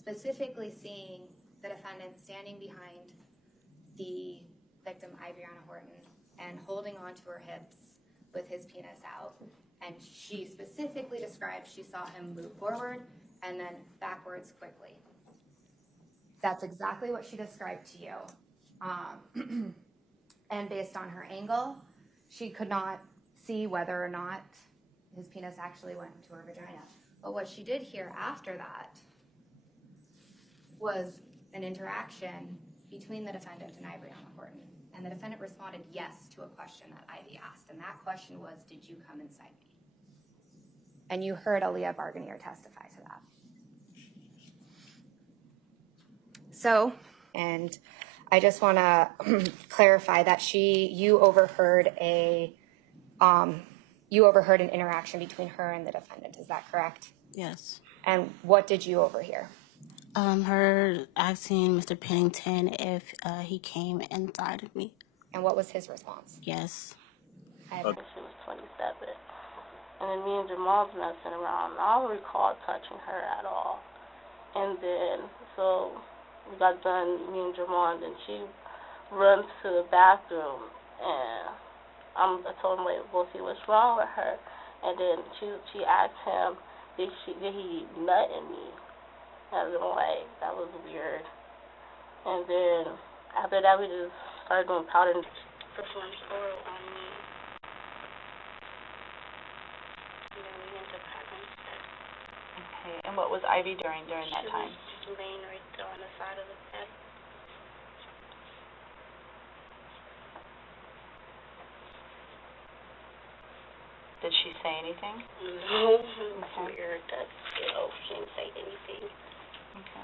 specifically seeing the defendant standing behind the victim, Ivriana Horton, and holding onto her hips with his penis out. And she specifically described she saw him move forward and then backwards quickly. That's exactly what she described to you. And based on her angle, she could not see whether or not his penis actually went into her vagina. But what she did hear after that was an interaction between the defendant and Ivriana Horton. And the defendant responded yes to a question that Ivy asked. And that question was, did you come inside me? And you heard Aaliyah Barganier testify to that. So, and I just want to clarify that you overheard an interaction between her and the defendant. Is that correct? Yes. And what did you overhear? Her asking Mr. Pennington if he came inside of me. And what was his response? Yes. She was 27. And then me and Jamal's messing around. I don't recall touching her at all. And then, so we got done, me and Jamal, and then she runs to the bathroom. And I told him, wait, we'll see what's wrong with her. And then she asked him, did he nut in me? I was like, that was weird. And then after that, we just started doing powder and performed oral on me. And then we went to pack instead. Okay, and what was Ivy doing during that time? She was laying right there on the side of the bed. Did she say anything? No, it was weird that, she didn't say anything. Okay.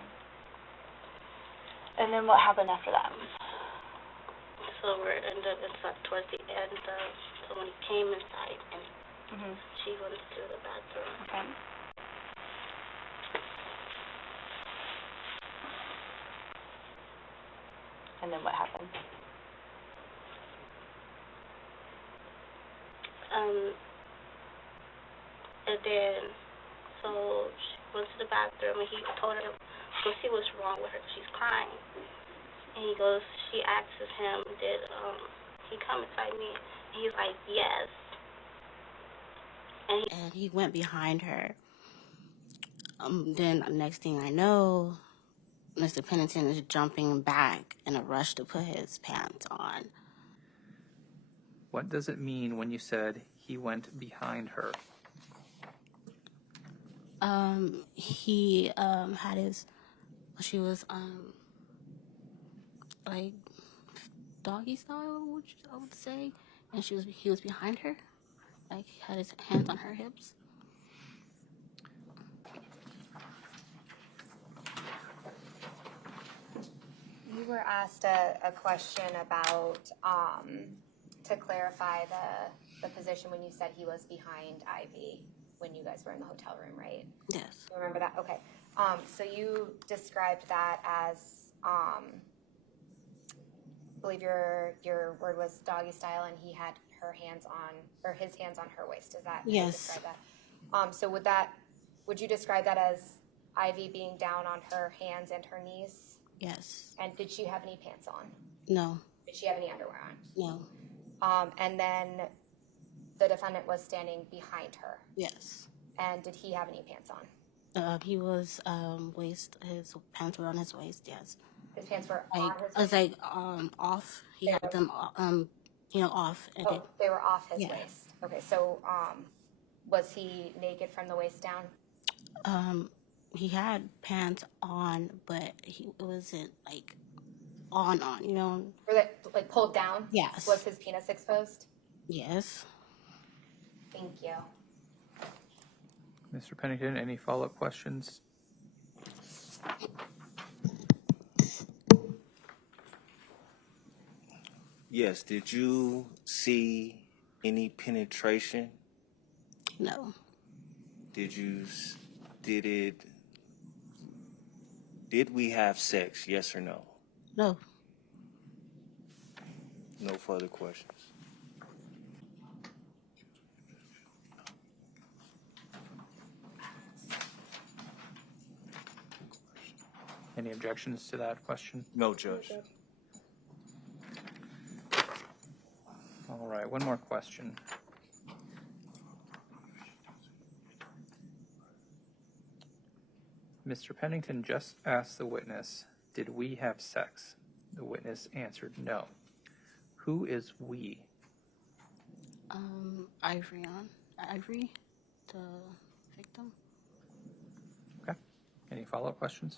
And then what happened after that? So we're towards the end of, so when he came inside and she went to the bathroom. Okay. And then what happened? And then, so she went to the bathroom and he told her to see what's wrong with her because she's crying. And she asks him, did he come inside me? And he's like, yes. And he went behind her. Then the next thing I know, Mr. Pennington is jumping back in a rush to put his pants on. What does it mean when you said he went behind her? He had she was like doggy style, I would say, and he was behind her, like he had his hands on her hips. You were asked a question about, to clarify the position when you said he was behind Ivy when you guys were in the hotel room, right? Yes. You remember that? Okay. So you described that as, I believe your word was doggy style, and he had his hands on her waist. Is that how you describe that? So would you describe that as Ivy being down on her hands and her knees? Yes. And did she have any pants on? No. Did she have any underwear on? No. And then the defendant was standing behind her. Yes. And did he have any pants on? He was his pants were on his waist. Yes. His pants were on his waist? I was like off. He had them off. And they were off his waist. Okay. So was he naked from the waist down? He had pants on, but it wasn't like on, you know. Were they like pulled down? Yes. Was his penis exposed? Yes. Thank you. Mr. Pennington, any follow-up questions? Yes. Did you see any penetration? No. Did we have sex? Yes or no? No. No further questions. Any objections to that question? No, Judge. All right, one more question. Mr. Pennington just asked the witness, did we have sex? The witness answered no. Who is we? Ivory, the victim. Okay. Any follow-up questions?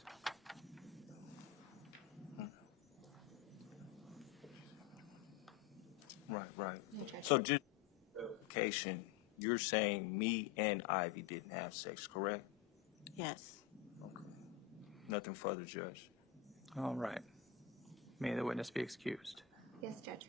Right. So just clarification, you're saying me and Ivy didn't have sex, correct? Yes. Okay. Nothing further, Judge. All right. May the witness be excused. Yes, Judge.